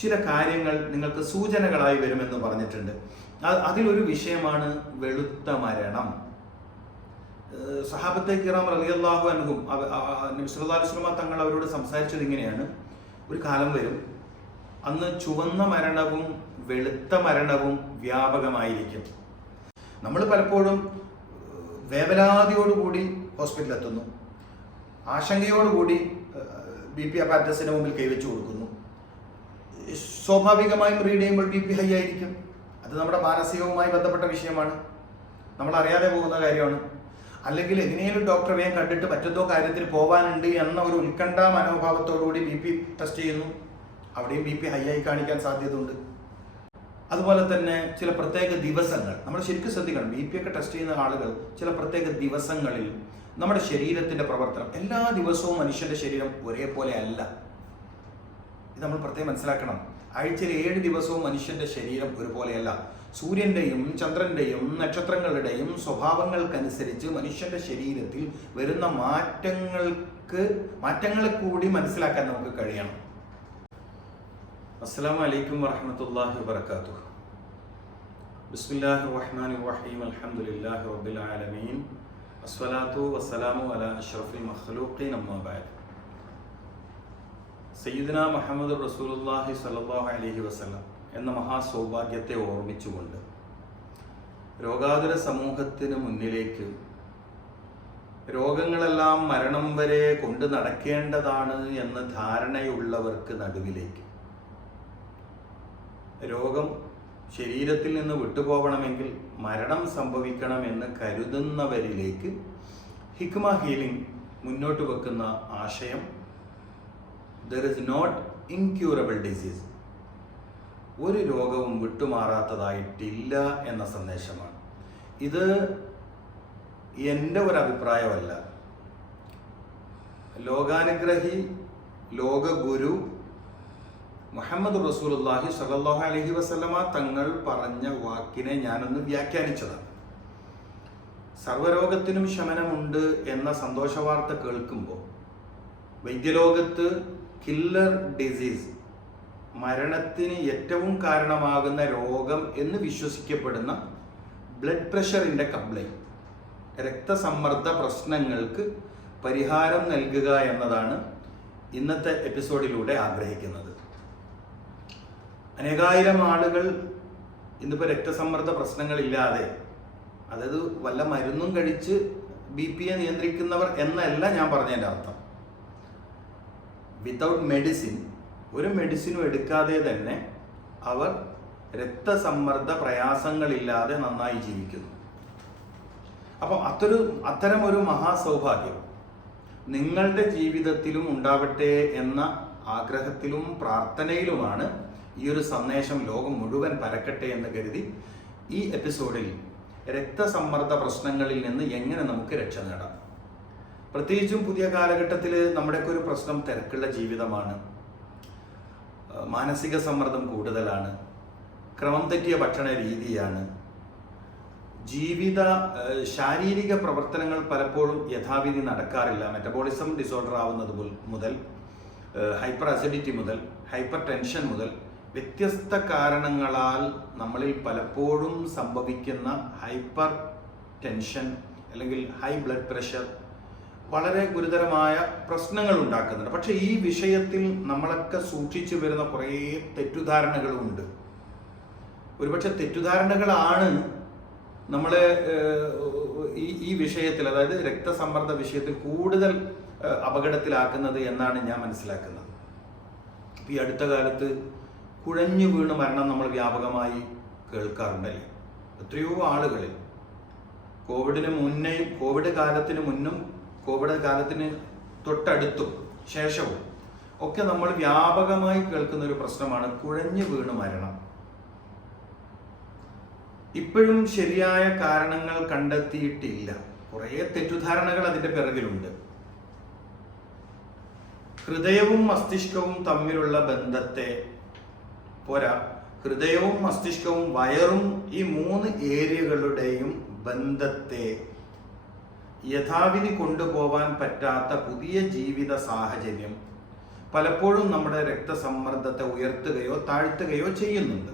ചില കാര്യങ്ങൾ നിങ്ങൾക്ക് സൂചനകളായി വരുമെന്ന് പറഞ്ഞിട്ടുണ്ട്. അതിലൊരു വിഷയമാണ് വെളുത്ത മരണം. സഹാബത്തെ കിറാം റലിയല്ലാഹു അൻഹും നബ്സുല്ലാസ്ലമ തങ്ങൾ അവരോട് സംസാരിച്ചത് ഇങ്ങനെയാണ്. ഒരു കാലം വരും. അന്ന് ചുവന്ന മരണവും വെളുത്ത മരണവും വ്യാപകമായിരിക്കും. നമ്മൾ പലപ്പോഴും വേവലാതിയോടുകൂടി ഹോസ്പിറ്റലിൽ എത്തുന്നു ആശങ്കയോടുകൂടി ബി പി അപ്പാറ്റസിന് മുമ്പിൽ കൈവച്ചു കൊടുക്കുന്നു. സ്വാഭാവികമായും റീഡ് ചെയ്യുമ്പോൾ ബി പി ഹൈ ആയിരിക്കും. അത് നമ്മുടെ മാനസികവുമായി ബന്ധപ്പെട്ട വിഷയമാണ്. നമ്മൾ അറിയാതെ പോകുന്ന കാര്യമാണ്. അല്ലെങ്കിൽ എങ്ങനെയും ഡോക്ടറെ വേഗം കണ്ടിട്ട് മറ്റെന്തോ കാര്യത്തിൽ പോകാനുണ്ട് എന്ന ഒരു ഉത്കണ്ഠ മനോഭാവത്തോടുകൂടി ബി പി ടെസ്റ്റ് ചെയ്യുന്നു. അവിടെയും ബി പി ഹൈ ആയി കാണിക്കാൻ സാധ്യതയുണ്ട്. അതുപോലെ തന്നെ ചില പ്രത്യേക ദിവസങ്ങൾ നമ്മൾ ശരിക്കും ശ്രദ്ധിക്കണം. ബി പി ഒക്കെ ടെസ്റ്റ് ചെയ്യുന്ന ആളുകൾ ചില പ്രത്യേക ദിവസങ്ങളിൽ നമ്മുടെ ശരീരത്തിന്റെ പ്രവർത്തനം എല്ലാ ദിവസവും മനുഷ്യന്റെ ശരീരം ഒരേപോലെ അല്ല. ഇത് നമ്മൾ പ്രത്യേകം മനസ്സിലാക്കണം. ആഴ്ചയിൽ ഏഴ് ദിവസവും മനുഷ്യന്റെ ശരീരം ഒരുപോലെയല്ല. സൂര്യന്റെയും ചന്ദ്രന്റെയും നക്ഷത്രങ്ങളുടെയും സ്വഭാവങ്ങൾക്കനുസരിച്ച് മനുഷ്യന്റെ ശരീരത്തിൽ വരുന്ന മാറ്റങ്ങൾക്ക് മാറ്റങ്ങളെ കൂടി മനസ്സിലാക്കാൻ നമുക്ക് കഴിയണം. അസ്സലാമു അലൈക്കും വറഹ്മത്തുള്ളാഹി വബറകാതുഹു. ബിസ്മില്ലാഹിർ റഹ്മാനിർ റഹീം. അൽഹംദുലില്ലാഹി റബ്ബിൽ ആലമീൻ. അസ്സലാത്തു വസ്സലാമു അലാ അഷ്റഫിൽ മഖ്ലൂഖീൻ അമ്മാ ബഅദ്. സയ്യിദന മുഹമ്മദ് റസൂലുല്ലാഹി സ്വല്ലല്ലാഹു അലൈഹി വസല്ലം എന്ന മഹാസൗഭാഗ്യത്തെ ഓർമ്മിച്ചുകൊണ്ട് രോഗാതുര സമൂഹത്തിന് മുന്നിലേക്ക് രോഗങ്ങളെല്ലാം മരണം വരെ കൊണ്ടു നടക്കേണ്ടതാണ് എന്ന ധാരണയുള്ളവർക്ക് നടുവിലേക്ക്. രോഗം ശരീരത്തിൽ നിന്ന് വിട്ടുപോകണമെങ്കിൽ മരണം സംഭവിക്കണമെന്ന് കരുതുന്നവരിലേക്ക് ഹിക്മ ഹീലിംഗ് മുന്നോട്ട് വെക്കുന്ന ആശയം there is not incurable disease ഒരു രോഗവും വിട്ടുമാറാത്തതായിട്ടില്ല എന്ന സന്ദേശമാണ്. ഇത് എന്റെ ഒരു അഭിപ്രായമല്ല. ലോകാനുഗ്രഹി ലോകഗുരു മുഹമ്മദ് റസൂലുള്ളാഹി സലല്ലാഹു അലഹി വസ്ലമ തങ്ങൾ പറഞ്ഞ വാക്കിനെ ഞാനൊന്ന് വ്യാഖ്യാനിച്ചതാണ്. സർവരോഗത്തിനും ശമനമുണ്ട് എന്ന സന്തോഷവാർത്ത കേൾക്കുമ്പോൾ വൈദ്യലോകത്ത് കില്ലർ ഡിസീസ് മരണത്തിന് ഏറ്റവും കാരണമാകുന്ന രോഗം എന്ന് വിശ്വസിക്കപ്പെടുന്ന ബ്ലഡ് പ്രഷറിന്റെ കംപ്ലൈന്റ് രക്തസമ്മർദ്ദ പ്രശ്നങ്ങൾക്ക് പരിഹാരം നൽകുക എന്നതാണ് ഇന്നത്തെ എപ്പിസോഡിലൂടെ ആഗ്രഹിക്കുന്നത്. അനേകായിരം ആളുകൾ ഇന്നിപ്പോൾ രക്തസമ്മർദ്ദ പ്രശ്നങ്ങളില്ലാതെ അതായത് വല്ല മരുന്നും കഴിച്ച് ബി പിയെ നിയന്ത്രിക്കുന്നവർ എന്നല്ല ഞാൻ പറഞ്ഞതിന്റെ അർത്ഥം. വിത്തൗട്ട് മെഡിസിൻ ഒരു മെഡിസിനും എടുക്കാതെ തന്നെ അവർ രക്തസമ്മർദ്ദ പ്രയാസങ്ങളില്ലാതെ നന്നായി ജീവിക്കുന്നു. അപ്പം അത്തൊരു അത്തരം ഒരു മഹാസൗഭാഗ്യം. നിങ്ങളുടെ ജീവിതത്തിലും ഉണ്ടാവട്ടെ എന്ന ആഗ്രഹത്തിലും പ്രാർത്ഥനയിലുമാണ് ഈ ഒരു സന്ദേശം ലോകം മുഴുവൻ പരക്കട്ടെ എന്ന് കരുതി ഈ എപ്പിസോഡിൽ രക്തസമ്മർദ്ദ പ്രശ്നങ്ങളിൽ നിന്ന് എങ്ങനെ നമുക്ക് രക്ഷ നേടാം. പ്രത്യേകിച്ചും പുതിയ കാലഘട്ടത്തിൽ നമ്മുടെയൊക്കെ ഒരു പ്രശ്നം തിരക്കുള്ള ജീവിതമാണ്. മാനസിക സമ്മർദ്ദം കൂടുതലാണ്. ക്രമം തെറ്റിയ ഭക്ഷണ രീതിയാണ്. ജീവിത ശാരീരിക പ്രവർത്തനങ്ങൾ പലപ്പോഴും യഥാവിധി നടക്കാറില്ല. മെറ്റബോളിസം ഡിസോർഡർ ആവുന്നത് മുതൽ ഹൈപ്പർ അസിഡിറ്റി മുതൽ ഹൈപ്പർ ടെൻഷൻ മുതൽ വ്യത്യസ്ത കാരണങ്ങളാൽ നമ്മളിൽ പലപ്പോഴും സംഭവിക്കുന്ന ഹൈപ്പർ ടെൻഷൻ അല്ലെങ്കിൽ ഹൈ ബ്ലഡ് പ്രഷർ വളരെ ഗുരുതരമായ പ്രശ്നങ്ങൾ ഉണ്ടാക്കുന്നുണ്ട്. പക്ഷെ ഈ വിഷയത്തിൽ നമ്മളൊക്കെ സൂക്ഷിച്ചു വരുന്ന കുറേ തെറ്റുധാരണകളുമുണ്ട് ഒരുപക്ഷെ തെറ്റുധാരണകളാണ് നമ്മളെ ഈ ഈ വിഷയത്തിൽ അതായത് രക്തസമ്മർദ്ദ വിഷയത്തിൽ കൂടുതൽ അപകടത്തിലാക്കുന്നത് എന്നാണ് ഞാൻ മനസ്സിലാക്കുന്നത്. ഈ അടുത്ത കാലത്ത് കുഴഞ്ഞു വീണ് മരണം നമ്മൾ വ്യാപകമായി കേൾക്കാറുണ്ടല്ലേ? എത്രയോ ആളുകളിൽ. കോവിഡിന് മുന്നേയും കോവിഡ് കാലത്തിന് മുന്നും കോവിഡ് കാലത്തിന് തൊട്ടടുത്തും ശേഷവും ഒക്കെ നമ്മൾ വ്യാപകമായി കേൾക്കുന്ന ഒരു പ്രശ്നമാണ് കുഴഞ്ഞു വീണ് മരണം. ഇപ്പോഴും ശരിയായ കാരണങ്ങൾ കണ്ടെത്തിയിട്ടില്ല. കുറേ തെറ്റുധാരണകൾ അതിന്റെ പിറകിലുണ്ട്. ഹൃദയവും മസ്തിഷ്കവും തമ്മിലുള്ള ബന്ധത്തെ പോരാ. ഹൃദയവും മസ്തിഷ്കവും വയറും ഈ മൂന്ന് ഏരിയകളുടെയും ബന്ധത്തെ യഥാവിധി കൊണ്ടുപോവാൻ പറ്റാത്ത പുതിയ ജീവിത സാഹചര്യം പലപ്പോഴും നമ്മുടെ രക്തസമ്മർദ്ദത്തെ ഉയർത്തുകയോ താഴ്ത്തുകയോ ചെയ്യുന്നുണ്ട്.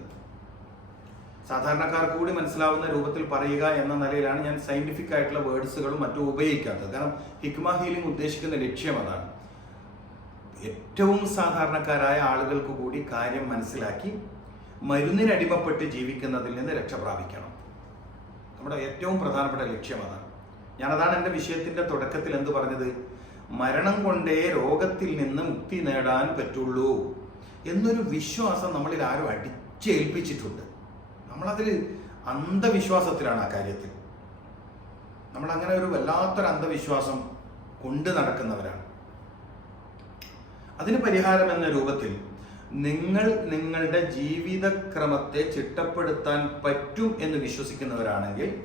സാധാരണക്കാർക്ക് കൂടി മനസ്സിലാവുന്ന രൂപത്തിൽ പറയുക എന്ന നിലയിലാണ് ഞാൻ സയന്റിഫിക് ആയിട്ടുള്ള വേർഡ്സുകളും മറ്റും ഉപയോഗിക്കാത്തത്. കാരണം ഹിക്മ ഹീലിംഗ് ഉദ്ദേശിക്കുന്ന ലക്ഷ്യം അതാണ്. ഏറ്റവും സാധാരണക്കാരായ ആളുകൾക്ക് കൂടി കാര്യം മനസ്സിലാക്കി മരുന്നിനടിമപ്പെട്ട് ജീവിക്കുന്നതിൽ നിന്ന് രക്ഷപ്രാപിക്കണം നമ്മുടെ ഏറ്റവും പ്രധാനപ്പെട്ട ലക്ഷ്യം അതാണ്. ഞാനതാണ് എന്റെ വിഷയത്തിന്റെ തുടക്കത്തിൽ എന്ത് പറഞ്ഞത്? മരണം കൊണ്ടേ രോഗത്തിൽ നിന്ന് മുക്തി നേടാൻ പറ്റുള്ളൂ എന്നൊരു വിശ്വാസം നമ്മളിൽ ആരും അടിച്ചേൽപ്പിച്ചിട്ടുണ്ട്. നമ്മളതിൽ അന്ധവിശ്വാസത്തിലാണ് ആ കാര്യത്തിൽ. നമ്മൾ അങ്ങനെ ഒരു വല്ലാത്തൊരു അന്ധവിശ്വാസം കൊണ്ടു നടക്കുന്നവരാണ്. അതിന് പരിഹാരം എന്ന രൂപത്തിൽ നിങ്ങൾ നിങ്ങളുടെ ജീവിതക്രമത്തെ ചിട്ടപ്പെടുത്താൻ പറ്റും എന്ന് വിശ്വസിക്കുന്നവരാണെങ്കിൽ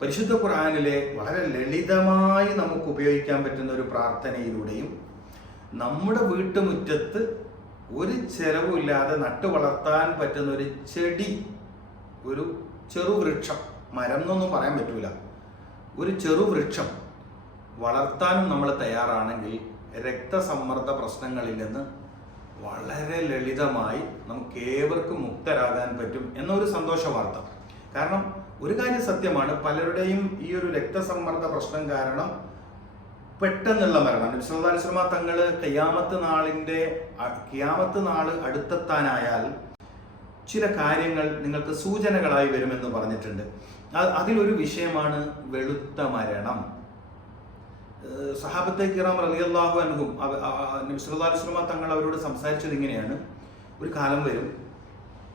പരിശുദ്ധ ഖുർആനിലെ വളരെ ലളിതമായി നമുക്ക് ഉപയോഗിക്കാൻ പറ്റുന്ന ഒരു പ്രാർത്ഥനയിലൂടെയും നമ്മുടെ വീട്ടുമുറ്റത്ത് ഒരു ചെലവുമില്ലാതെ നട്ടു വളർത്താൻ പറ്റുന്ന ഒരു ചെടി ഒരു ചെറുവൃക്ഷം മരം എന്നൊന്നും പറയാൻ പറ്റൂല. ഒരു ചെറുവൃക്ഷം വളർത്താനും നമ്മൾ തയ്യാറാണെങ്കിൽ രക്തസമ്മർദ്ദ പ്രശ്നങ്ങളിൽ നിന്ന് വളരെ ലളിതമായി നമുക്ക് ഏവർക്കും മുക്തരാകാൻ പറ്റും എന്നൊരു സന്തോഷ വാർത്ത കാരണം ഒരു കാര്യം സത്യമാണ് പലരുടെയും ഈ ഒരു രക്തസമ്മർദ്ദ പ്രശ്നം കാരണം പെട്ടെന്നുള്ള മരണം. നബ്സല്ലാസ്ലമ തങ്ങൾ കയ്യാമത്ത് നാളിന്റെ കയ്യാമത്ത് നാൾ അടുത്തെത്താനായാൽ ചില കാര്യങ്ങൾ നിങ്ങൾക്ക് സൂചനകളായി വരുമെന്ന് പറഞ്ഞിട്ടുണ്ട്. അതിലൊരു വിഷയമാണ് വെളുത്ത മരണം. സഹാബത്തെ കിറാം റളിയല്ലാഹു അനുഹും അവ- അ- അ- നബി സല്ലല്ലാഹു അലൈഹി വസല്ലമ തങ്ങൾ അവരോട് സംസാരിച്ചത് ഇങ്ങനെയാണ്. ഒരു കാലം വരും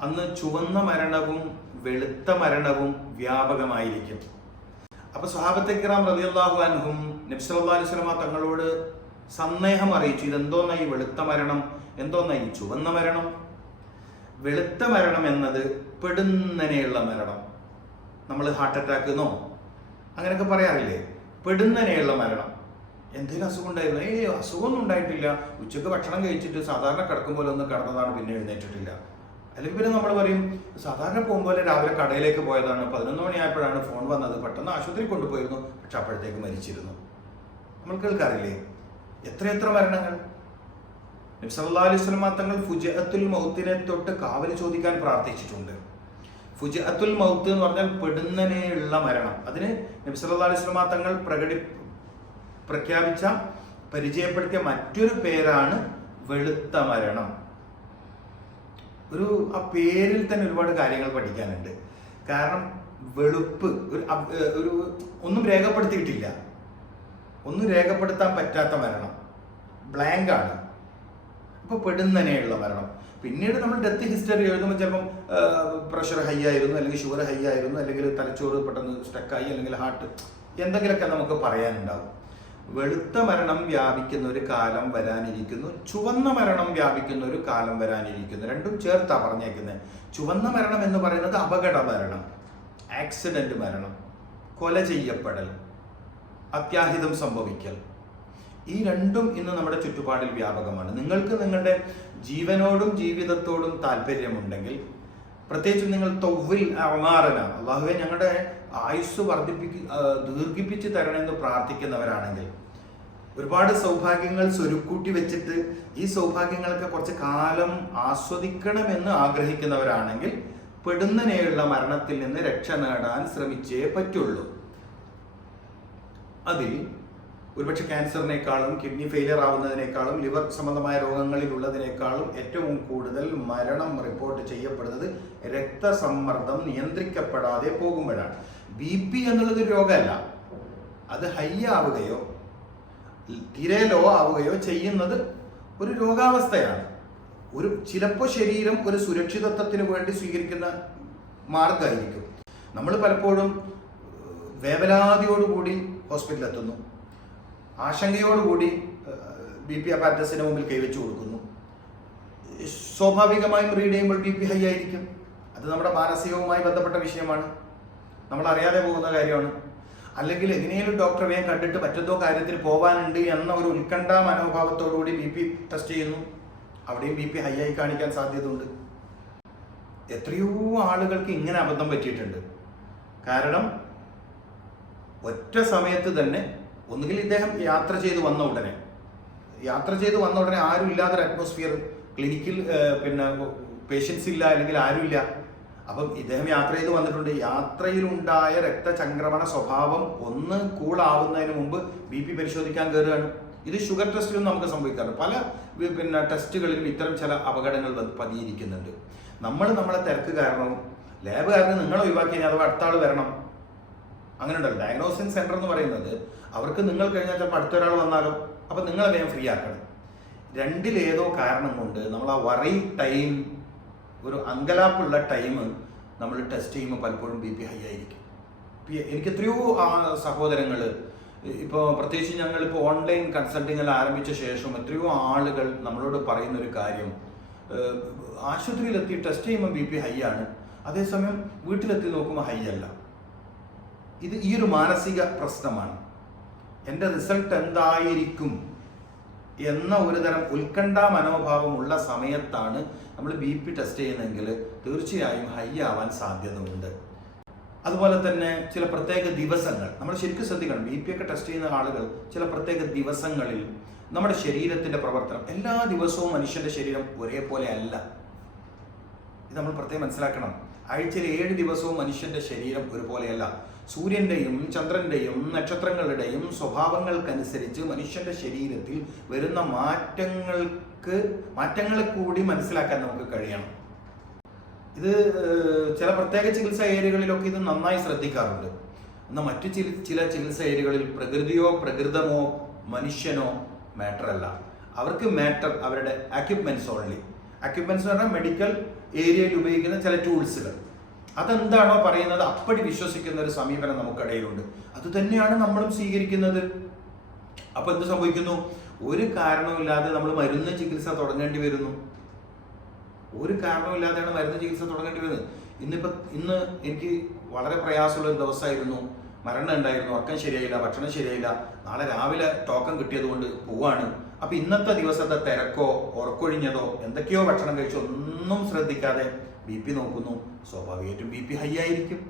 അന്ന് ചുവന്ന മരണവും വെളുത്ത മരണവും വ്യാപകമായിരിക്കും. അപ്പൊ സഹാബത്തെ കിറാം റബി അൻഹും നബി നബ്സലി വസല്ലമ തങ്ങളോട് സന്ദേഹം അറിയിച്ചു ഇതെന്തോന്നായി വെളുത്ത മരണം? എന്തോന്നായി ചുവന്ന മരണം? വെളുത്ത മരണം എന്നത് പെടുന്നനെയുള്ള മരണം. നമ്മൾ ഹാർട്ട് അറ്റാക്ക് എന്നോ അങ്ങനെയൊക്കെ പറയാറില്ലേ? പെടുന്നനെയുള്ള മരണം. എന്തെങ്കിലും അസുഖം ഉണ്ടായിരുന്നു? ഏയ് അസുഖമൊന്നും ഉണ്ടായിട്ടില്ല. ഉച്ചയ്ക്ക് ഭക്ഷണം കഴിച്ചിട്ട് സാധാരണ കിടക്കും പോലെ ഒന്ന് കിടന്നതാണ് പിന്നെ എഴുന്നേറ്റിട്ടില്ല. അല്ലെങ്കിൽ പിന്നെ നമ്മൾ പറയും സാധാരണ പോകുമ്പോൾ രാവിലെ കടയിലേക്ക് പോയതാണ് പതിനൊന്ന് മണിയായപ്പോഴാണ് ഫോൺ വന്നത് പെട്ടെന്ന് ആശുപത്രി കൊണ്ടുപോയിരുന്നു പക്ഷെ അപ്പോഴത്തേക്ക് മരിച്ചിരുന്നു. നമ്മൾ കേൾക്കാറില്ലേ? എത്രയെത്ര മരണങ്ങൾ? നബി സല്ലല്ലാഹു അലൈഹി വസല്ലമ തങ്ങൾ ഫുജഅത്തുൽ മൗത്തിനെ തൊട്ട് കാവൽ ചോദിക്കാൻ പ്രാർത്ഥിച്ചിട്ടുണ്ട്. ഫുജഅത്തുൽ മൗത്ത് എന്ന് പറഞ്ഞാൽ പെടുന്നനെയുള്ള മരണം. അതിന് നബി സല്ലല്ലാഹു അലൈഹി തങ്ങൾ പ്രകടി പ്രഖ്യാപിച്ച പരിചയപ്പെടുത്തിയ മറ്റൊരു പേരാണ് വെളുത്ത മരണം. ഒരു ആ പേരിൽ തന്നെ ഒരുപാട് കാര്യങ്ങൾ പഠിക്കാനുണ്ട്. കാരണം വെളുപ്പ് ഒരു ഒരു ഒന്നും രേഖപ്പെടുത്തിയിട്ടില്ല. ഒന്നും രേഖപ്പെടുത്താൻ പറ്റാത്ത മരണം. ആണ്. അപ്പോൾ പെടുന്നതിനെയുള്ള മരണം. പിന്നീട് നമ്മൾ ഡെത്ത് ഹിസ്റ്ററി എഴുതുമ്പോൾ ചിലപ്പം പ്രഷർ ഹൈ ആയിരുന്നു അല്ലെങ്കിൽ ഷുഗർ ഹൈ ആയിരുന്നു അല്ലെങ്കിൽ തലച്ചോറ് പെട്ടെന്ന് സ്റ്റക്കായി അല്ലെങ്കിൽ ഹാർട്ട് എന്തെങ്കിലുമൊക്കെ നമുക്ക് പറയാനുണ്ടാവും. വെളുത്ത മരണം വ്യാപിക്കുന്ന ഒരു കാലം വരാനിരിക്കുന്നു. ചുവന്ന മരണം വ്യാപിക്കുന്ന ഒരു കാലം വരാനിരിക്കുന്നു. രണ്ടും ചേർത്താ പറഞ്ഞേക്കുന്നത് ചുവന്ന മരണം എന്ന് പറയുന്നത് അപകട മരണം ആക്സിഡന്റ് മരണം കൊല ചെയ്യപ്പെടൽ അത്യാഹിതം സംഭവിക്കൽ. ഈ രണ്ടും ഇന്ന് നമ്മുടെ ചുറ്റുപാടിൽ വ്യാപകമാണ്. നിങ്ങൾക്ക് നിങ്ങളുടെ ജീവനോടും ജീവിതത്തോടും താല്പര്യമുണ്ടെങ്കിൽ പ്രത്യേകിച്ച് നിങ്ങൾ തൊവ്വിൽ അമാറന അള്ളാഹുവെ ഞങ്ങളുടെ ആയുസ് വർദ്ധിപ്പിക്ക ദീർഘിപ്പിച്ച് തരണമെന്ന് പ്രാർത്ഥിക്കുന്നവരാണെങ്കിൽ ഒരുപാട് സൗഭാഗ്യങ്ങൾ സ്വരുക്കൂട്ടി വെച്ചിട്ട് ഈ സൗഭാഗ്യങ്ങളൊക്കെ കുറച്ച് കാലം ആസ്വദിക്കണമെന്ന് ആഗ്രഹിക്കുന്നവരാണെങ്കിൽ പെടുന്നനെയുള്ള മരണത്തിൽ നിന്ന് രക്ഷ നേടാൻ ശ്രമിച്ചേ പറ്റുള്ളൂ. അതിൽ ഒരുപക്ഷെ ക്യാൻസറിനേക്കാളും കിഡ്നി ഫെയിലിയർ ആവുന്നതിനേക്കാളും ലിവർ സംബന്ധമായ രോഗങ്ങളിൽ ഉള്ളതിനേക്കാളും ഏറ്റവും കൂടുതൽ മരണം റിപ്പോർട്ട് ചെയ്യപ്പെടുന്നത് രക്തസമ്മർദ്ദം നിയന്ത്രിക്കപ്പെടാതെ പോകുമ്പോഴാണ്. ബി പി എന്നുള്ളത് രോഗമല്ല. അത് ഹൈ ആവുകയോ തീരെ ലോ ആവുകയോ ചെയ്യുന്നത് ഒരു രോഗാവസ്ഥയാണ്. ഒരു ചിലപ്പോൾ ശരീരം ഒരു സുരക്ഷിതത്വത്തിന് വേണ്ടി സ്വീകരിക്കുന്ന മാർഗമായിരിക്കും. നമ്മൾ പലപ്പോഴും വേവലാതിയോടുകൂടി ഹോസ്പിറ്റലിൽ എത്തുന്നു. ആശങ്കയോടുകൂടി ബി പി അപ്പാറ്റസിന് മുമ്പിൽ കൈവച്ചു കൊടുക്കുന്നു. സ്വാഭാവികമായും റീഡ് ചെയ്യുമ്പോൾ ബി പി ഹൈ ആയിരിക്കും. അത് നമ്മുടെ മാനസികവുമായി ബന്ധപ്പെട്ട വിഷയമാണ്. നമ്മൾ അറിയാതെ പോകുന്ന കാര്യമാണ്. അല്ലെങ്കിൽ എങ്ങനെയും ഡോക്ടറെ വേഗം കണ്ടിട്ട് മറ്റെന്തോ കാര്യത്തിൽ പോകാനുണ്ട് എന്ന ഒരു ഉത്കണ്ഠ മനോഭാവത്തോടുകൂടി ബി പി ടെസ്റ്റ് ചെയ്യുന്നു. അവിടെയും ബി പി ഹൈ ആയി കാണിക്കാൻ സാധ്യതയുണ്ട്. എത്രയോ ആളുകൾക്ക് ഇങ്ങനെ അബദ്ധം പറ്റിയിട്ടുണ്ട്. കാരണം ഒറ്റ സമയത്ത് തന്നെ ഒന്നുകിൽ ഇദ്ദേഹം യാത്ര ചെയ്ത് വന്ന ഉടനെ യാത്ര ചെയ്ത് വന്ന ഉടനെ ആരും ഇല്ലാത്തൊരു അറ്റ്മോസ്ഫിയർ ക്ലിനിക്കിൽ പിന്നെ പേഷ്യൻസ് ഇല്ല അല്ലെങ്കിൽ ആരുമില്ല. അപ്പം ഇദ്ദേഹം യാത്ര ചെയ്ത് വന്നിട്ടുണ്ട്. യാത്രയിലുണ്ടായ രക്തചംക്രമണ സ്വഭാവം ഒന്ന് കൂളാവുന്നതിന് മുമ്പ് ബി പി പരിശോധിക്കാൻ കയറുകയാണ് ഇത് ഷുഗർ ടെസ്റ്റിലും നമുക്ക് സംഭവിക്കാറുണ്ട്. പല പിന്നെ ടെസ്റ്റുകളിലും ഇത്തരം ചില അപകടങ്ങൾ പതിയിരിക്കുന്നുണ്ട്. നമ്മൾ നമ്മളെ തിരക്ക് കാരണം ലാബ് കാരണം നിങ്ങൾ ഒഴിവാക്കി അഥവാ അടുത്ത ആൾ വരണം. അങ്ങനെ ഉണ്ടല്ലോ ഡയഗ്നോസിസ് സെന്റർ എന്ന് പറയുന്നത് അവർക്ക് നിങ്ങൾ കഴിഞ്ഞാൽ ചിലപ്പോൾ അടുത്തൊരാൾ വന്നാലോ? അപ്പൊ നിങ്ങൾ വേഗം ഫ്രീ ആക്കണം. രണ്ടിലേതോ കാരണം കൊണ്ട് നമ്മൾ ആ വറി ടൈം ഒരു അങ്കലാപ്പുള്ള ടൈം നമ്മൾ ടെസ്റ്റ് ചെയ്യുമ്പോൾ പലപ്പോഴും ബി പി ഹൈ ആയിരിക്കും. എനിക്ക് എത്രയോ സഹോദരങ്ങൾ ഇപ്പോൾ പ്രത്യേകിച്ച് ഞങ്ങളിപ്പോൾ ഓൺലൈൻ കൺസൾട്ടിങ്ങിൽ ആരംഭിച്ച ശേഷം എത്രയോ ആളുകൾ നമ്മളോട് പറയുന്ന ഒരു കാര്യം ആശുപത്രിയിലെത്തി ടെസ്റ്റ് ചെയ്യുമ്പോൾ ബി പി ഹൈ ആണ്. അതേസമയം വീട്ടിലെത്തി നോക്കുമ്പോൾ ഹൈ അല്ല. ഇത് ഈ ഒരു മാനസിക പ്രശ്നമാണ്. എന്റെ റിസൾട്ട് എന്തായിരിക്കും എന്ന ഒരു തരം ഉത്കണ്ഠാ മനോഭാവമുള്ള സമയത്താണ് നമ്മൾ ബി പി ടെസ്റ്റ് ചെയ്യുന്നെങ്കിൽ തീർച്ചയായും ഹൈ ആവാൻ സാധ്യതയുണ്ട്. അതുപോലെ തന്നെ ചില പ്രത്യേക ദിവസങ്ങൾ നമ്മൾ ശരിക്കും ശ്രദ്ധിക്കണം ബി പി ഒക്കെ ടെസ്റ്റ് ചെയ്യുന്ന ആളുകൾ ചില പ്രത്യേക ദിവസങ്ങളിൽ നമ്മുടെ ശരീരത്തിന്റെ പ്രവർത്തനം എല്ലാ ദിവസവും മനുഷ്യന്റെ ശരീരം ഒരേപോലെ അല്ല. ഇത് നമ്മൾ പ്രത്യേകം മനസ്സിലാക്കണം. ആഴ്ചയിൽ ഏഴ് ദിവസവും മനുഷ്യന്റെ ശരീരം ഒരുപോലെയല്ല. സൂര്യന്റെയും ചന്ദ്രന്റെയും നക്ഷത്രങ്ങളുടെയും സ്വഭാവങ്ങൾക്കനുസരിച്ച് മനുഷ്യന്റെ ശരീരത്തിൽ വരുന്ന മാറ്റങ്ങൾക്ക് മാറ്റങ്ങളെ കൂടി മനസ്സിലാക്കാൻ നമുക്ക് കഴിയണം. ഇത് ചില പ്രത്യേക ചികിത്സാ ഏരിയകളിലൊക്കെ ഇത് നന്നായി ശ്രദ്ധിക്കാറുണ്ട്. എന്നാൽ മറ്റു ചില ചില ചികിത്സാ ഏരിയകളിൽ പ്രകൃതിയോ പ്രകൃതമോ മനുഷ്യനോ മാറ്റർ അല്ല അവർക്ക് മാറ്റർ അവരുടെ അക്യുപ്മെന്റ്സ് ഓൺലി അക്യുപ്മെന്റ്സ് എന്ന് പറഞ്ഞാൽ മെഡിക്കൽ ഏരിയയിൽ ഉപയോഗിക്കുന്ന ചില ടൂൾസുകൾ അതെന്താണോ പറയുന്നത് അപ്പടി വിശ്വസിക്കുന്ന ഒരു സമീപനം നമുക്കിടയിലുണ്ട്. അതുതന്നെയാണ് നമ്മളും സ്വീകരിക്കുന്നത്. അപ്പൊ എന്ത് സംഭവിക്കുന്നു? ഒരു കാരണവുമില്ലാതെ നമ്മൾ മരുന്ന് ചികിത്സ തുടങ്ങേണ്ടി വരുന്നു. ഒരു കാരണവുമില്ലാതെയാണ് മരുന്ന് ചികിത്സ തുടങ്ങേണ്ടി വരുന്നത്. ഇന്നിപ്പോ ഇന്ന് എനിക്ക് വളരെ പ്രയാസമുള്ള ഒരു ദിവസമായിരുന്നു. മരണം ഉണ്ടായിരുന്നു. ഉറക്കം ശരിയായില്ല ഭക്ഷണം ശരിയായില്ല. നാളെ രാവിലെ ടോക്കൺ കിട്ടിയത് കൊണ്ട് പോവാണ്. അപ്പൊ ഇന്നത്തെ ദിവസത്തെ തിരക്കോ ഉറക്കൊഴിഞ്ഞതോ എന്തൊക്കെയോ ഭക്ഷണം കഴിച്ചോ ഒന്നും ശ്രദ്ധിക്കാതെ ബി പി നോക്കുന്നു. സ്വാഭാവികമായിട്ടും ബി പി ഹൈ ആയിരിക്കും.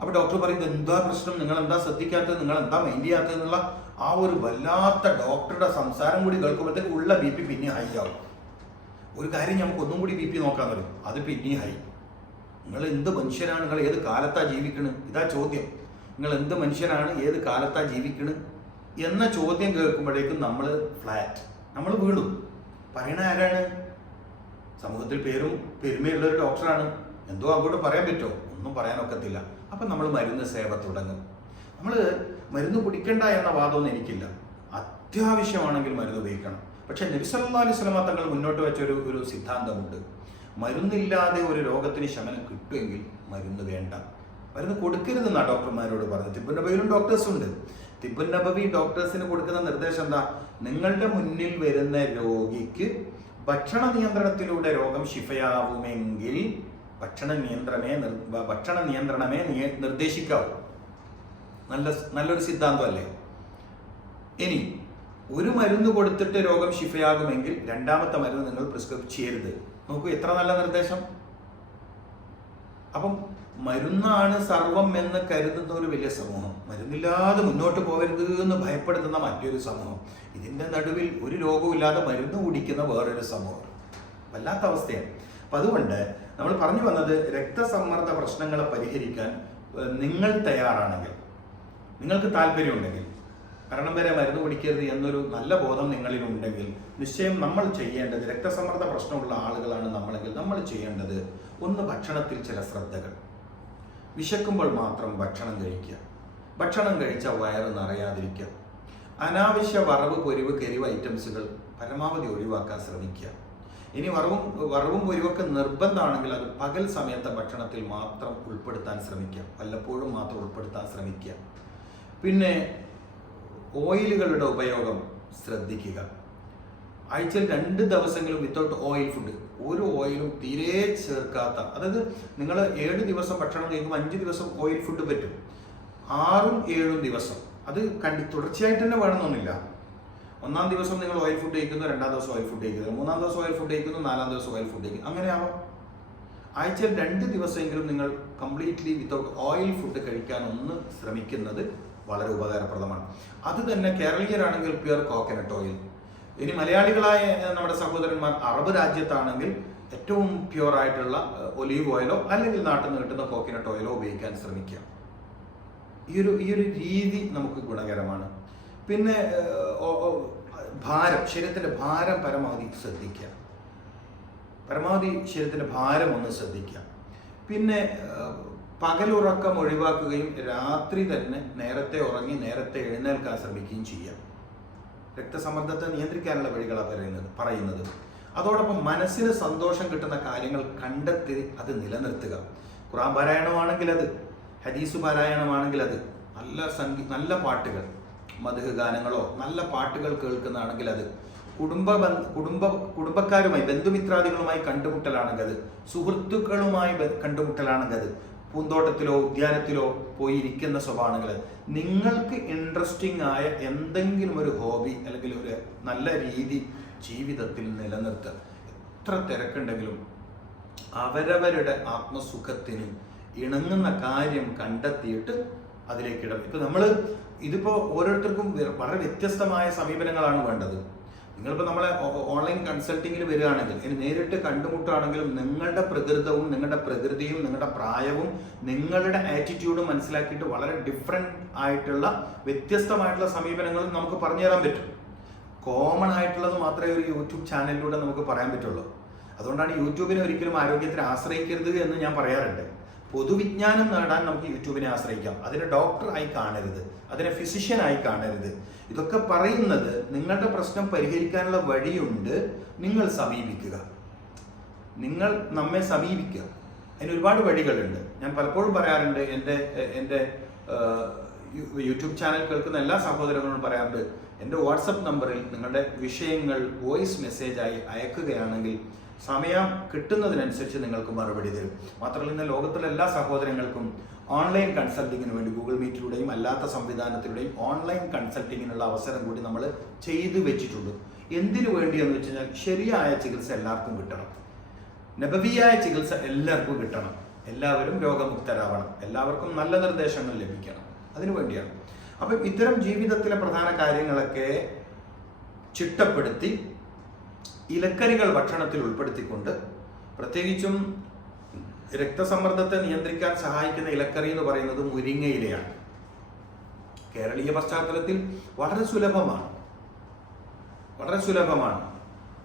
അപ്പോൾ ഡോക്ടർ പറയുന്നത് എന്താ പ്രശ്നം? നിങ്ങൾ എന്താ ശ്രദ്ധിക്കാത്തത്? നിങ്ങൾ എന്താ മൈൻഡ് ചെയ്യാത്തത് എന്നുള്ള ആ ഒരു വല്ലാത്ത ഡോക്ടറുടെ സംസാരം കൂടി കേൾക്കുമ്പോഴത്തേക്ക് ഉള്ള ബി പി പിന്നെ ഹൈ ആവും. ഒരു കാര്യം നമുക്ക് ഒന്നും കൂടി ബി പി നോക്കാൻ വരും. അത് പിന്നെ ഹൈ നിങ്ങൾ എന്ത് മനുഷ്യനാണ് നിങ്ങൾ ഏത് കാലത്താ ജീവിക്കണ്? ഇതാ ചോദ്യം. നിങ്ങൾ എന്ത് മനുഷ്യനാണ് ഏത് കാലത്താ ജീവിക്കണ്? എന്ന ചോദ്യം കേൾക്കുമ്പോഴേക്കും നമ്മൾ ഫ്ലാറ്റ് നമ്മൾ വീണു. പറയണ ആരാണ്? സമൂഹത്തിൽ പേരും പെരുമയുള്ള ഒരു ഡോക്ടറാണ് എന്തോ അങ്ങോട്ട് പറയാൻ പറ്റുമോ? ഒന്നും പറയാനൊക്കത്തില്ല. അപ്പം നമ്മൾ മരുന്ന് സേവ തുടങ്ങും. നമ്മൾ മരുന്ന് കുടിക്കണ്ട എന്ന വാദമൊന്നും എനിക്കില്ല. അത്യാവശ്യമാണെങ്കിൽ മരുന്ന് ഉപയോഗിക്കണം. പക്ഷെ നബിസല്ലാ അലൈഹി സ്വലമ തങ്ങൾ മുന്നോട്ട് വെച്ച ഒരു ഒരു സിദ്ധാന്തമുണ്ട്. മരുന്നില്ലാതെ ഒരു രോഗത്തിന് ശമനം കിട്ടുമെങ്കിൽ മരുന്ന് വേണ്ട. മരുന്ന് കൊടുക്കരുതെന്നാണ് ഡോക്ടർമാരോട് പറഞ്ഞത്. തിബുൻ നബയിലും ഡോക്ടേഴ്സ് ഉണ്ട് തിബുൻ നബവി ഡോക്ടേഴ്സിന് കൊടുക്കുന്ന നിർദ്ദേശം എന്താ? നിങ്ങളുടെ മുന്നിൽ വരുന്ന രോഗിക്ക് ഭക്ഷണ നിയന്ത്രണത്തിലൂടെ രോഗം ശിഫയാവുമെങ്കിൽ ഭക്ഷണ നിയന്ത്രണമേ ഭക്ഷണ നിയന്ത്രണമേ നിയ- നിർദ്ദേശിക്കാവൂ. നല്ല നല്ലൊരു സിദ്ധാന്തമല്ലേ? ഇനി ഒരു മരുന്ന് കൊടുത്തിട്ട് രോഗം ശിഫയാകുമെങ്കിൽ രണ്ടാമത്തെ മരുന്ന് നിങ്ങൾ പ്രിസ്ക്രൈബ് ചെയ്യരുത്. നോക്കൂ എത്ര നല്ല നിർദ്ദേശം. അപ്പം മരുന്നാണ് സർവം എന്ന് കരുതുന്ന ഒരു വലിയ സമൂഹം. മരുന്നില്ലാതെ മുന്നോട്ട് പോകരുത് എന്ന് ഭയപ്പെടുത്തുന്ന മറ്റൊരു സമൂഹം. ഇതിന്റെ നടുവിൽ ഒരു രോഗവും ഇല്ലാതെ മരുന്ന് കുടിക്കുന്ന വേറൊരു സമൂഹം. വല്ലാത്ത അവസ്ഥയാണ്. അപ്പം അതുകൊണ്ട് നമ്മൾ പറഞ്ഞു വന്നത് രക്തസമ്മർദ്ദ പ്രശ്നങ്ങളെ പരിഹരിക്കാൻ നിങ്ങൾ തയ്യാറാണെങ്കിൽ. നിങ്ങൾക്ക് താല്പര്യമുണ്ടെങ്കിൽ മരണം വരെ മരുന്ന് കുടിക്കരുത് എന്നൊരു നല്ല ബോധം നിങ്ങളിൽ ഉണ്ടെങ്കിൽ നിശ്ചയം നമ്മൾ ചെയ്യേണ്ടത് രക്തസമ്മർദ്ദ പ്രശ്നമുള്ള ആളുകളാണ് നമ്മളെങ്കിൽ നമ്മൾ ചെയ്യേണ്ടത് ഒന്ന് ഭക്ഷണത്തിൽ ചില ശ്രദ്ധകൾ. വിശക്കുമ്പോൾ മാത്രം ഭക്ഷണം കഴിക്കുക. ഭക്ഷണം കഴിച്ച വയറ് നിറയാതിരിക്കുക. അനാവശ്യ വറവ് പൊരിവ് കരിവ് ഐറ്റംസുകൾ പരമാവധി ഒഴിവാക്കാൻ ശ്രമിക്കുക. ഇനി വറവും വറവും പൊരിവൊക്കെ നിർബന്ധമാണെങ്കിൽ അത് പകൽ സമയത്തെ ഭക്ഷണത്തിൽ മാത്രം ഉൾപ്പെടുത്താൻ ശ്രമിക്കുക. വല്ലപ്പോഴും മാത്രം ഉൾപ്പെടുത്താൻ ശ്രമിക്കുക. പിന്നെ ഓയിലുകളുടെ ഉപയോഗം ശ്രദ്ധിക്കുക. ആഴ്ചയിൽ രണ്ട് ദിവസങ്ങളും വിത്തൗട്ട് ഓയിൽ ഫുഡ് ഒരു ഓയിലും തീരെ ചേർക്കാത്ത അതായത് നിങ്ങൾ ഏഴ് ദിവസം ഭക്ഷണം കഴിക്കുമ്പോൾ അഞ്ച് ദിവസം ഓയിൽ ഫുഡ് പറ്റും. ആറും ഏഴും ദിവസം. അത് കണ്ടി തുടർച്ചയായിട്ട് തന്നെ വേണമെന്നൊന്നുമില്ല. ഒന്നാം ദിവസം നിങ്ങൾ ഓയിൽ ഫുഡ് കഴിക്കുന്നു രണ്ടാം ദിവസം ഓയിൽ ഫുഡ് കഴിക്കുന്നു. മൂന്നാം ദിവസം ഓയിൽ ഫുഡ് കഴിക്കുന്നു നാലാം ദിവസം ഓയിൽ ഫുഡ് കഴിക്കുന്നു. അങ്ങനെയാവാം ആഴ്ചയിൽ രണ്ട് ദിവസമെങ്കിലും നിങ്ങൾ കംപ്ലീറ്റ്ലി വിത്തൗട്ട് ഓയിൽ ഫുഡ് കഴിക്കാൻ ഒന്ന് ശ്രമിക്കുന്നത് വളരെ ഉപകാരപ്രദമാണ്. അത് തന്നെ കേരളീയരാണെങ്കിൽ പ്യുർ കോക്കനട്ട് ഓയിൽ ഇനി മലയാളികളായ നമ്മുടെ സഹോദരന്മാർ അറബ് രാജ്യത്താണെങ്കിൽ ഏറ്റവും പ്യുവർ ആയിട്ടുള്ള ഒലീവ് ഓയിലോ അല്ലെങ്കിൽ നാട്ടിൽ നിന്ന് കിട്ടുന്ന കോക്കനട്ട് ഓയിലോ ഉപയോഗിക്കാൻ ശ്രമിക്കുക ഈ ഒരു ഈ ഒരു രീതി നമുക്ക് ഗുണകരമാണ്. പിന്നെ ഭാരം ശരീരത്തിന്റെ ഭാരം പരമാവധി ശ്രദ്ധിക്കുക. പരമാവധി ശരീരത്തിന്റെ ഭാരം ഒന്ന് ശ്രദ്ധിക്കുക. പിന്നെ പകലുറക്കം ഒഴിവാക്കുകയും രാത്രി തന്നെ നേരത്തെ ഉറങ്ങി നേരത്തെ എഴുന്നേൽക്കാൻ ശ്രമിക്കുകയും ചെയ്യാം. രക്തസമ്മർദ്ദത്തെ നിയന്ത്രിക്കാനുള്ള വഴികളാണ് പറയുന്നത് പറയുന്നത്. അതോടൊപ്പം മനസ്സിന് സന്തോഷം കിട്ടുന്ന കാര്യങ്ങൾ കണ്ടെത്തി അത് നിലനിർത്തുക. ഖുറാൻ പാരായണമാണെങ്കിൽ അത് ഹദീസ് പാരായണമാണെങ്കിൽ അത് നല്ല സംഗീ നല്ല പാട്ടുകൾ മധുഹ ഗാനങ്ങളോ നല്ല പാട്ടുകൾ കേൾക്കുന്നതാണെങ്കിൽ അത്. കുടുംബ കുടുംബ കുടുംബക്കാരുമായി ബന്ധുമിത്രാദികളുമായി കണ്ടുമുട്ടലാണെങ്കിൽ അത്. സുഹൃത്തുക്കളുമായി കണ്ടുമുട്ടലാണെങ്കിൽ അത്. പൂന്തോട്ടത്തിലോ ഉദ്യാനത്തിലോ പോയി ഇരിക്കുന്ന സ്വഭാവങ്ങൾ നിങ്ങൾക്ക് ഇൻട്രസ്റ്റിംഗ് ആയ എന്തെങ്കിലും ഒരു ഹോബി അല്ലെങ്കിൽ ഒരു നല്ല രീതി ജീവിതത്തിൽ നിലനിർത്തുക. എത്ര തിരക്കുണ്ടെങ്കിലും അവരവരുടെ ആത്മസുഖത്തിന് ഇണങ്ങുന്ന കാര്യം കണ്ടെത്തിയിട്ട് അതിലേക്ക് ഇടം ഇപ്പൊ നമ്മൾ ഇതിപ്പോ ഓരോരുത്തർക്കും വളരെ വ്യത്യസ്തമായ സമീപനങ്ങളാണ് വേണ്ടത്. നിങ്ങളിപ്പോൾ നമ്മളെ ഓൺലൈൻ കൺസൾട്ടിങ്ങിൽ വരികയാണെങ്കിൽ ഇനി നേരിട്ട് കണ്ടുമുട്ടുകയാണെങ്കിലും നിങ്ങളുടെ പ്രകൃതവും നിങ്ങളുടെ പ്രകൃതിയും നിങ്ങളുടെ പ്രായവും നിങ്ങളുടെ ആറ്റിറ്റ്യൂഡും മനസ്സിലാക്കിയിട്ട് വളരെ ഡിഫറെന്റ് ആയിട്ടുള്ള വ്യത്യസ്തമായിട്ടുള്ള സമീപനങ്ങളും നമുക്ക് പറഞ്ഞു തരാൻ പറ്റും. കോമൺ ആയിട്ടുള്ളത് മാത്രമേ ഒരു യൂട്യൂബ് ചാനലിലൂടെ നമുക്ക് പറയാൻ പറ്റുള്ളൂ. അതുകൊണ്ടാണ് യൂട്യൂബിനെ ഒരിക്കലും ആരോഗ്യത്തിന് ആശ്രയിക്കരുത് എന്ന് ഞാൻ പറയാറുണ്ട്. പൊതുവിജ്ഞാനം നേടാൻ നമുക്ക് യൂട്യൂബിനെ ആശ്രയിക്കാം. അതിനെ ഡോക്ടറായി കാണരുത്. അതിനെ ഫിസിഷ്യൻ ആയി കാണരുത്. ഇതൊക്കെ പറയുന്നത് നിങ്ങളുടെ പ്രശ്നം പരിഹരിക്കാനുള്ള വഴിയുണ്ട്. നിങ്ങൾ സമീപിക്കുക. നിങ്ങൾ നമ്മെ സമീപിക്കുക. അതിന് ഒരുപാട് വഴികളുണ്ട്. ഞാൻ പലപ്പോഴും പറയാറുണ്ട് എന്റെ എന്റെ യൂട്യൂബ് ചാനൽ കേൾക്കുന്ന എല്ലാ സഹോദരങ്ങളും പറയാറുണ്ട് എന്റെ വാട്സപ്പ് നമ്പറിൽ നിങ്ങളുടെ വിഷയങ്ങൾ വോയിസ് മെസ്സേജായി അയക്കുകയാണെങ്കിൽ സമയം കിട്ടുന്നതിനനുസരിച്ച് നിങ്ങൾക്ക് മറുപടി തരും. മാത്രമല്ല ഇന്ന് ലോകത്തിലെ എല്ലാ സഹോദരങ്ങൾക്കും ഓൺലൈൻ കൺസൾട്ടിങ്ങിന് വേണ്ടി ഗൂഗിൾ മീറ്റിലൂടെയും അല്ലാത്ത സംവിധാനത്തിലൂടെയും ഓൺലൈൻ കൺസൾട്ടിങ്ങിനുള്ള അവസരം കൂടി നമ്മൾ ചെയ്തു വെച്ചിട്ടുണ്ട്. എന്തിനു വേണ്ടിയെന്ന് വെച്ച് കഴിഞ്ഞാൽ ശരിയായ ചികിത്സ എല്ലാവർക്കും കിട്ടണം. നബവിയായ ചികിത്സ എല്ലാവർക്കും കിട്ടണം. എല്ലാവരും രോഗമുക്തരാവണം. എല്ലാവർക്കും നല്ല നിർദ്ദേശങ്ങൾ ലഭിക്കണം. അതിനു വേണ്ടിയാണ്. അപ്പം ഇത്തരം ജീവിതത്തിലെ പ്രധാന കാര്യങ്ങളൊക്കെ ചിട്ടപ്പെടുത്തി ഇലക്കറികൾ ഭക്ഷണത്തിൽ ഉൾപ്പെടുത്തിക്കൊണ്ട് പ്രത്യേകിച്ചും രക്തസമ്മർദ്ദത്തെ നിയന്ത്രിക്കാൻ സഹായിക്കുന്ന ഇലക്കറി എന്ന് പറയുന്നത് മുരിങ്ങയിലയാണ്. കേരളീയ പശ്ചാത്തലത്തിൽ വളരെ സുലഭമാണ്. വളരെ സുലഭമാണ്.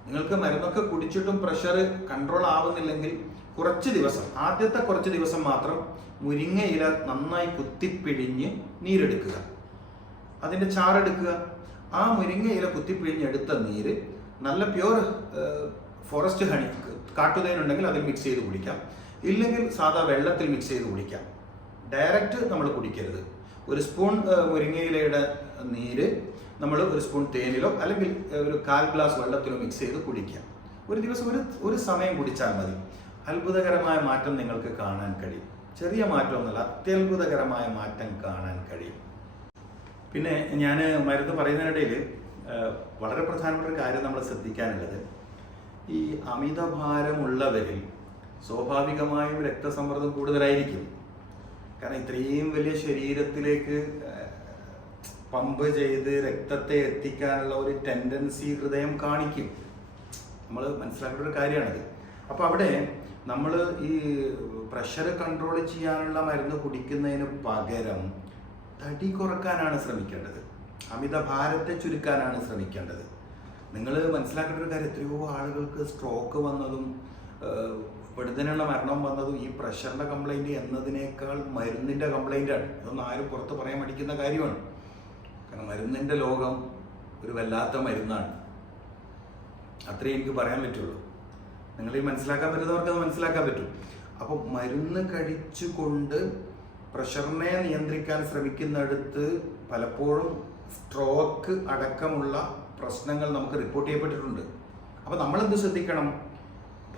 നിങ്ങൾക്ക് മരുന്നൊക്കെ കുടിച്ചിട്ടും പ്രഷർ കൺട്രോൾ ആവുന്നില്ലെങ്കിൽ കുറച്ച് ദിവസം ആദ്യത്തെ കുറച്ച് ദിവസം മാത്രം മുരിങ്ങയില നന്നായി കുത്തിപ്പിഴിഞ്ഞ് നീരെടുക്കുക. അതിന്റെ ചാറെടുക്കുക. ആ മുരിങ്ങയില കുത്തിപ്പിഴിഞ്ഞെടുത്ത നീര് നല്ല പ്യുവർ ഫോറസ്റ്റ് ഹണി കാട്ടുതേനുണ്ടെങ്കിൽ അതിൽ മിക്സ് ചെയ്ത് കുടിക്കാം. ഇല്ലെങ്കിൽ സാധാ വെള്ളത്തിൽ മിക്സ് ചെയ്ത് കുടിക്കാം. ഡയറക്റ്റ് നമ്മൾ കുടിക്കരുത്. ഒരു സ്പൂൺ മുരിങ്ങയിലയുടെ നീര് നമ്മൾ ഒരു സ്പൂൺ തേനിലോ അല്ലെങ്കിൽ ഒരു കാൽ ഗ്ലാസ് വെള്ളത്തിലോ മിക്സ് ചെയ്ത് കുടിക്കാം. ഒരു ദിവസം ഒരു ഒരു സമയം കുടിച്ചാൽ മതി. അത്ഭുതകരമായ മാറ്റം നിങ്ങൾക്ക് കാണാൻ കഴിയും. ചെറിയ മാറ്റമൊന്നുമല്ല അത്യത്ഭുതകരമായ മാറ്റം കാണാൻ കഴിയും. പിന്നെ ഞാൻ മരുന്ന് പറയുന്നതിനിടയിൽ വളരെ പ്രധാനപ്പെട്ട ഒരു കാര്യം നമ്മൾ ശ്രദ്ധിക്കാനുള്ളത്. ഈ അമിതഭാരമുള്ളവരിൽ സ്വാഭാവികമായും രക്തസമ്മർദ്ദം കൂടുതലായിരിക്കും. കാരണം ഇത്രയും വലിയ ശരീരത്തിലേക്ക് പമ്പ് ചെയ്ത് രക്തത്തെ എത്തിക്കാനുള്ള ഒരു ടെൻഡൻസി ഹൃദയം കാണിക്കും. നമ്മൾ മനസ്സിലാക്കേണ്ട ഒരു കാര്യമാണത്. അപ്പോൾ അവിടെ നമ്മൾ ഈ പ്രഷർ കൺട്രോൾ ചെയ്യാനുള്ള മരുന്ന് കുടിക്കുന്നതിന് പകരം തടി കുറക്കാനാണ് ശ്രമിക്കേണ്ടത്. അമിത ഭാരത്തെ ചുരുക്കാനാണ് ശ്രമിക്കേണ്ടത്. നിങ്ങൾ മനസ്സിലാക്കേണ്ട ഒരു കാര്യം എത്രയോ ആളുകൾക്ക് സ്ട്രോക്ക് വന്നതും പെടുന്നതിനുള്ള മരണം വന്നതും ഈ പ്രഷറിന്റെ കംപ്ലൈന്റ് എന്നതിനേക്കാൾ മരുന്നിന്റെ കംപ്ലൈന്റ് ആണ്. ഇതൊന്നും ആരും പുറത്ത് പറയാൻ മടിക്കുന്ന കാര്യമാണ്. കാരണം മരുന്നിന്റെ ലോകം ഒരു വല്ലാത്ത മരുന്നാണ്. അത്രേ എനിക്ക് പറയാൻ പറ്റുള്ളൂ. നിങ്ങൾ ഈ മനസ്സിലാക്കാൻ പറ്റുന്നവർക്ക് അത് മനസ്സിലാക്കാൻ പറ്റും. അപ്പോൾ മരുന്ന് കഴിച്ചുകൊണ്ട് പ്രഷറിനെ നിയന്ത്രിക്കാൻ ശ്രമിക്കുന്നിടത്ത് പലപ്പോഴും സ്ട്രോക്ക് അടക്കമുള്ള പ്രശ്നങ്ങൾ നമുക്ക് റിപ്പോർട്ട് ചെയ്യപ്പെട്ടിട്ടുണ്ട്. അപ്പോൾ നമ്മൾ എന്ത് ശ്രദ്ധിക്കണം?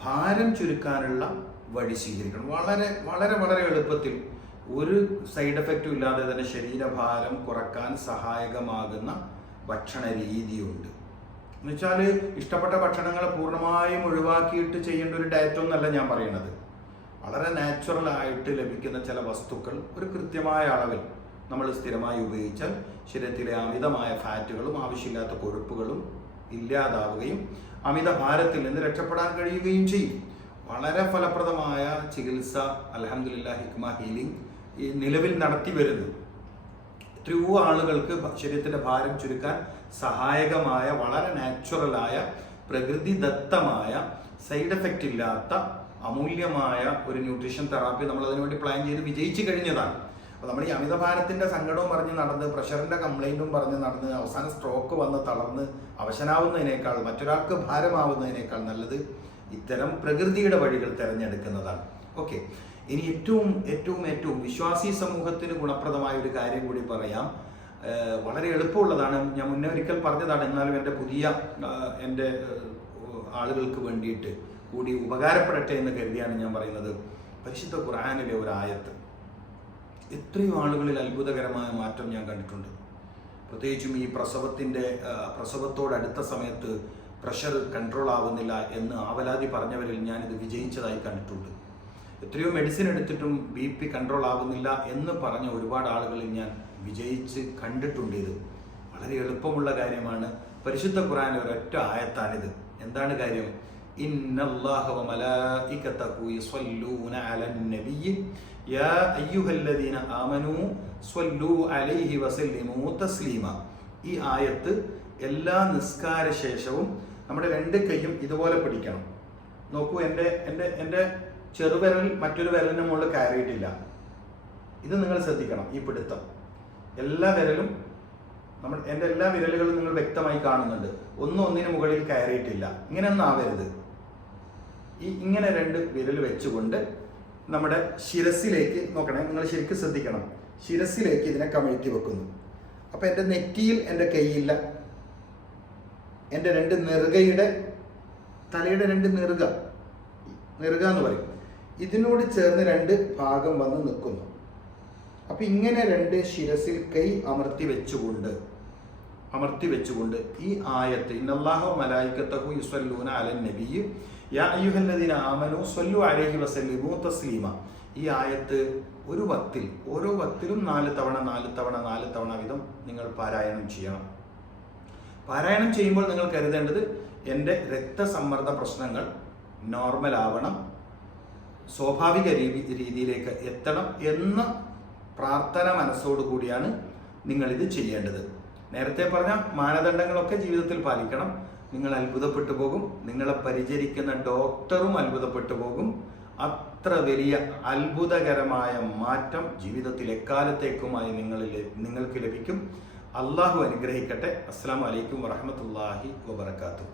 ഭാരം ചുരുക്കാനുള്ള വഴി സ്വീകരിക്കണം. വളരെ വളരെ വളരെ എളുപ്പത്തിൽ ഒരു സൈഡ് എഫക്റ്റും ഇല്ലാതെ തന്നെ ശരീരഭാരം കുറയ്ക്കാൻ സഹായകമാകുന്ന ഭക്ഷണ രീതിയുണ്ട്. എന്നുവെച്ചാൽ ഇഷ്ടപ്പെട്ട ഭക്ഷണങ്ങൾ പൂർണമായും ഒഴിവാക്കിയിട്ട് ചെയ്യേണ്ട ഒരു ഡയറ്റ് ഒന്നല്ല ഞാൻ പറയുന്നത് വളരെ നാച്ചുറൽ ആയിട്ട് ലഭിക്കുന്ന ചില വസ്തുക്കൾ ഒരു കൃത്യമായ അളവിൽ നമ്മൾ സ്ഥിരമായി ഉപയോഗിച്ചാൽ ശരീരത്തിലെ അമിതമായ ഫാറ്റുകളും ആവശ്യമില്ലാത്ത കൊഴുപ്പുകളും ഇല്ലാതാവുകയും അമിത ഭാരത്തിൽ നിന്ന് രക്ഷപ്പെടാൻ കഴിയുകയും ചെയ്യും. വളരെ ഫലപ്രദമായ ചികിത്സ അലഹമില്ല ഹിക്മ ഹീലിംഗ് ഈ നിലവിൽ നടത്തി വരുന്നു. എത്രയോ ആളുകൾക്ക് ശരീരത്തിന്റെ ഭാരം ചുരുക്കാൻ സഹായകമായ വളരെ നാച്ചുറലായ പ്രകൃതിദത്തമായ സൈഡ് എഫക്റ്റ് ഇല്ലാത്ത അമൂല്യമായ ഒരു ന്യൂട്രീഷൻ തെറാപ്പി നമ്മൾ അതിനുവേണ്ടി പ്ലാൻ ചെയ്ത് വിജയിച്ചു കഴിഞ്ഞതാണ്. അപ്പോൾ നമ്മൾ ഈ അമിതഭാരത്തിന്റെ സങ്കടവും പറഞ്ഞ് നടന്ന് പ്രഷറിന്റെ കംപ്ലൈന്റും പറഞ്ഞ് നടന്ന് അവസാനം സ്ട്രോക്ക് വന്ന് തളർന്ന് അവശനാവുന്നതിനേക്കാൾ മറ്റൊരാൾക്ക് ഭാരമാവുന്നതിനേക്കാൾ നല്ലത് ഇത്തരം പ്രകൃതിയുടെ വഴികൾ തിരഞ്ഞെടുക്കുന്നതാണ്. ഓക്കെ ഇനി ഏറ്റവും ഏറ്റവും ഏറ്റവും വിശ്വാസി സമൂഹത്തിന് ഗുണപ്രദമായ ഒരു കാര്യം കൂടി പറയാം. വളരെ എളുപ്പമുള്ളതാണ്. ഞാൻ മുന്നേ ഒരിക്കൽ പറഞ്ഞതാണ് എന്നാലും എന്റെ പുതിയ എന്റെ ആളുകൾക്ക് വേണ്ടിയിട്ട് കൂടി ഉപകാരപ്പെടട്ടെ എന്ന് കരുതിയാണ് ഞാൻ പറയുന്നത്. പരിശുദ്ധ ഖുർആാനിലെ ഒരു ആയത്ത് എത്രയോ ആളുകളിൽ അത്ഭുതകരമായ മാറ്റം ഞാൻ കണ്ടിട്ടുണ്ട്. പ്രത്യേകിച്ചും ഈ പ്രസവത്തിന്റെ പ്രസവത്തോടടുത്ത സമയത്ത് പ്രഷർ കൺട്രോൾ ആവുന്നില്ല എന്ന് ആവലാതി പറഞ്ഞവരിൽ ഞാനിത് വിജയിച്ചതായി കണ്ടിട്ടുണ്ട്. എത്രയോ മെഡിസിൻ എടുത്തിട്ടും ബി പി കൺട്രോൾ ആവുന്നില്ല എന്ന് പറഞ്ഞ ഒരുപാട് ആളുകളിൽ ഞാൻ വിജയിച്ച് കണ്ടിട്ടുണ്ട് ഇത്. വളരെ എളുപ്പമുള്ള കാര്യമാണ്. പരിശുദ്ധ ഖുറാൻ ഒരൊറ്റ ആയത്താണിത്. എന്താണ് കാര്യം? ഇന്നല്ലാഹ يصلون على النبي يا യാ الذين ആമനൂ صلوا عليه وسلموا تسليما ഈ ആയത്ത് എല്ലാ നിസ്കാര ശേഷവും നമ്മുടെ രണ്ട് കൈയും ഇതുപോലെ പിടിക്കണം. നോക്കൂ എന്റെ എന്റെ എന്റെ ചെറുവിരൽ മറ്റൊരു വിരലിന് മുകളിൽ കയറിയിട്ടില്ല. ഇത് നിങ്ങൾ ശ്രദ്ധിക്കണം ഈ പിടുത്തം. എല്ലാ വിരലും നമ്മൾ എന്റെ എല്ലാ വിരലുകളും നിങ്ങൾ വ്യക്തമായി കാണുന്നുണ്ട്. ഒന്നും ഒന്നിന് മുകളിൽ കയറിയിട്ടില്ല. ഇങ്ങനെയൊന്നും ആവരുത്. ഈ ഇങ്ങനെ രണ്ട് വിരൽ വെച്ചുകൊണ്ട് നമ്മുടെ ശിരസിലേക്ക് നോക്കണേ. നിങ്ങൾ ശരിക്കും ശ്രദ്ധിക്കണം. ശിരസിലേക്ക് ഇതിനെ കമഴ്ത്തി വെക്കുന്നു. അപ്പോൾ എന്റെ നെറ്റിയിൽ എന്റെ കൈയില്ല. എന്റെ രണ്ട് നെറുകയുടെ തലയുടെ രണ്ട് നെറുക. നെറുക എന്ന് പറയും. ഇതിനോട് ചേർന്ന് രണ്ട് ഭാഗം വന്ന് നിൽക്കുന്നു. അപ്പൊ ഇങ്ങനെ രണ്ട് ശിരസിൽ കൈ അമർത്തി വെച്ചുകൊണ്ട് അമർത്തി വെച്ചുകൊണ്ട് ഈ ആയത്ത് ഇന്നല്ലാഹു മലായിക്കത്തഹു യുസ്വല്ലൂന അലൻ നബിയ് ഈ ആയത്ത് ഒരു വത്തിൽ ഓരോ വത്തിലും നാല് തവണ നാല് തവണ നാല് തവണ വീതം നിങ്ങൾ പാരായണം ചെയ്യണം. പാരായണം ചെയ്യുമ്പോൾ നിങ്ങൾ കരുതേണ്ടത് എന്റെ രക്തസമ്മർദ്ദ പ്രശ്നങ്ങൾ നോർമൽ ആവണം സ്വാഭാവിക രീതി രീതിയിലേക്ക് എത്തണം എന്ന പ്രാർത്ഥന മനസ്സോടു കൂടിയാണ് നിങ്ങൾ ഇത് ചെയ്യേണ്ടത്. നേരത്തെ പറഞ്ഞ മാനദണ്ഡങ്ങളൊക്കെ ജീവിതത്തിൽ പാലിക്കണം. നിങ്ങൾ അത്ഭുതപ്പെട്ടു പോകും. നിങ്ങളെ പരിചരിക്കുന്ന ഡോക്ടറും അത്ഭുതപ്പെട്ടു പോകും. അത്ര വലിയ അത്ഭുതകരമായ മാറ്റം ജീവിതത്തിൽ എക്കാലത്തേക്കുമായി നിങ്ങൾ നിങ്ങൾക്ക് ലഭിക്കും. അള്ളാഹു അനുഗ്രഹിക്കട്ടെ. അസ്സാം വലൈക്കും വറഹമത്തല്ലാഹി വബർക്കാത്തു